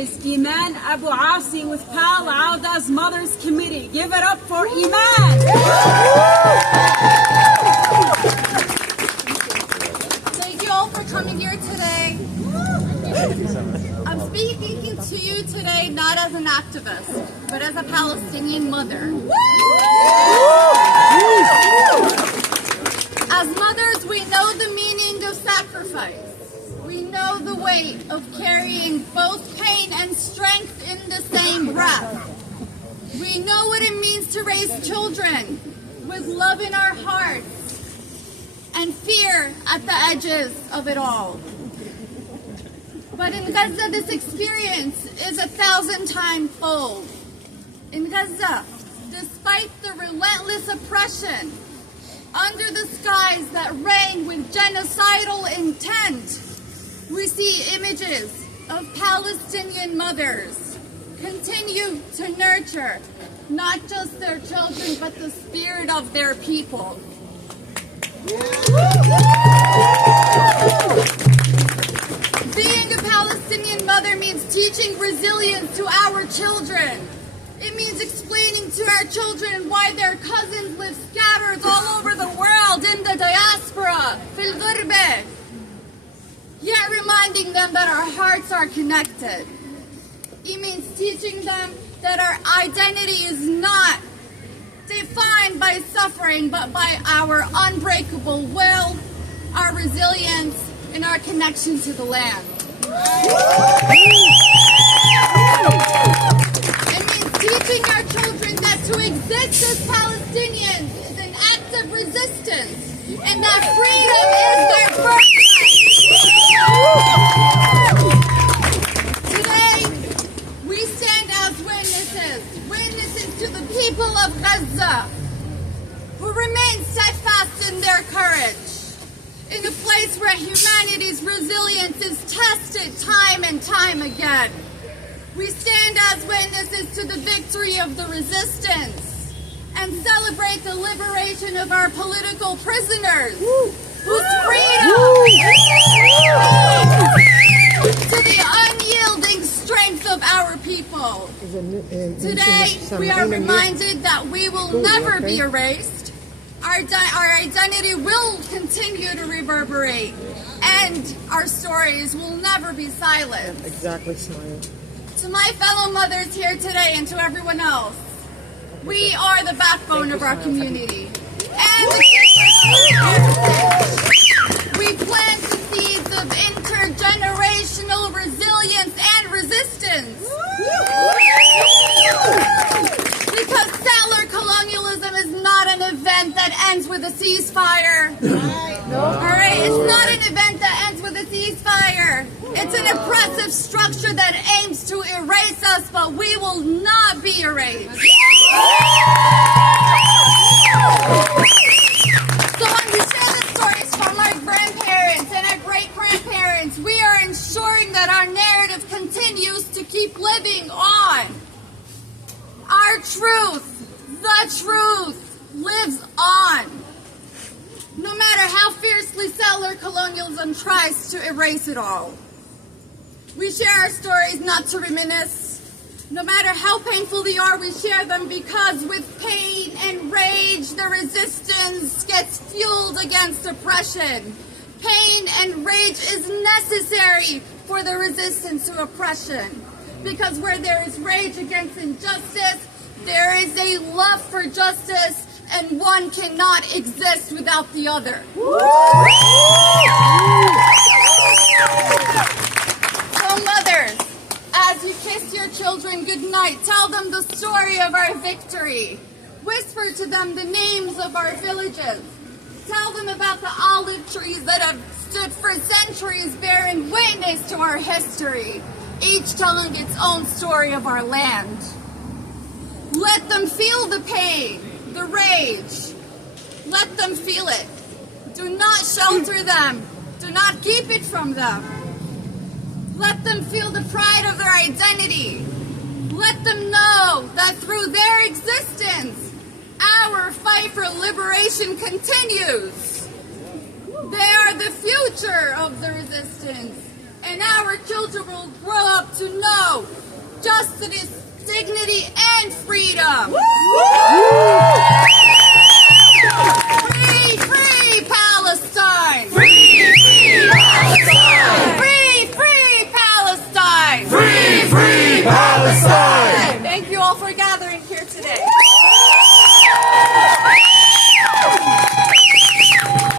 is Iman Abu Asi with Pal Auda's Mothers Committee. Give it up for Iman! Thank you all for coming here today. I'm speaking to you today not as an activist, but as a Palestinian mother. As mothers, we know the meaning of sacrifice. We know the weight of carrying both pain and strength in the same breath. We know what it means to raise children with love in our hearts and fear at the edges of it all. But in Gaza, this experience is 1,000 times fold. In Gaza, despite the relentless oppression, under the skies that reign with genocidal intent, we see images of Palestinian mothers continue to nurture not just their children, but the spirit of their people. Being a Palestinian mother means teaching resilience to our children. It means explaining to our children why their cousins live scattered all over the world in the diaspora, fil ghurba, yet reminding them that our hearts are connected. It means teaching them that our identity is not defined by suffering, but by our unbreakable will, our resilience, and our connection to the land. It means teaching our children that to exist as Palestinians is an act of resistance, and that freedom is their birthright. Today, we stand as witnesses to the people of Gaza, who remain steadfast in their courage, in a place where humanity's resilience is tested time and time again. We stand as witnesses to the victory of the resistance and celebrate the liberation of our political prisoners, whose freedom to the unyielding strength of our people. Today, we are reminded that we will never be erased. Our identity will continue to reverberate, and our stories will never be silent. Exactly, Smile. To my fellow mothers here today and to everyone else, we are the backbone of our community. And we plant the seeds of intergenerational resilience and resistance. Because settler colonialism is not an event that ends with a ceasefire. Alright, it's not an event that ends with a ceasefire. It's an oppressive structure that aims to erase us, but we will not be erased. So when we share the stories from our grandparents and our great-grandparents, we are ensuring that our narrative continues to keep living on. Our truth, the truth, lives on. No matter how fiercely settler colonialism tries to erase it all. We share our stories not to reminisce. No matter how painful they are, we share them because with pain and rage, the resistance gets fueled against oppression. Pain and rage is necessary for the resistance to oppression. Because where there is rage against injustice, there is a love for justice, and one cannot exist without the other. So mothers, as you kiss your children goodnight, tell them the story of our victory. Whisper to them the names of our villages. Tell them about the olive trees that have stood for centuries bearing witness to our history, each telling its own story of our land. Let them feel the pain, the rage. Let them feel it. Do not shelter them. Do not keep it from them. Let them feel the pride of their identity. Let them know that through their existence, our fight for liberation continues. They are the future of the resistance, and our children will grow up to know justice, dignity, and freedom.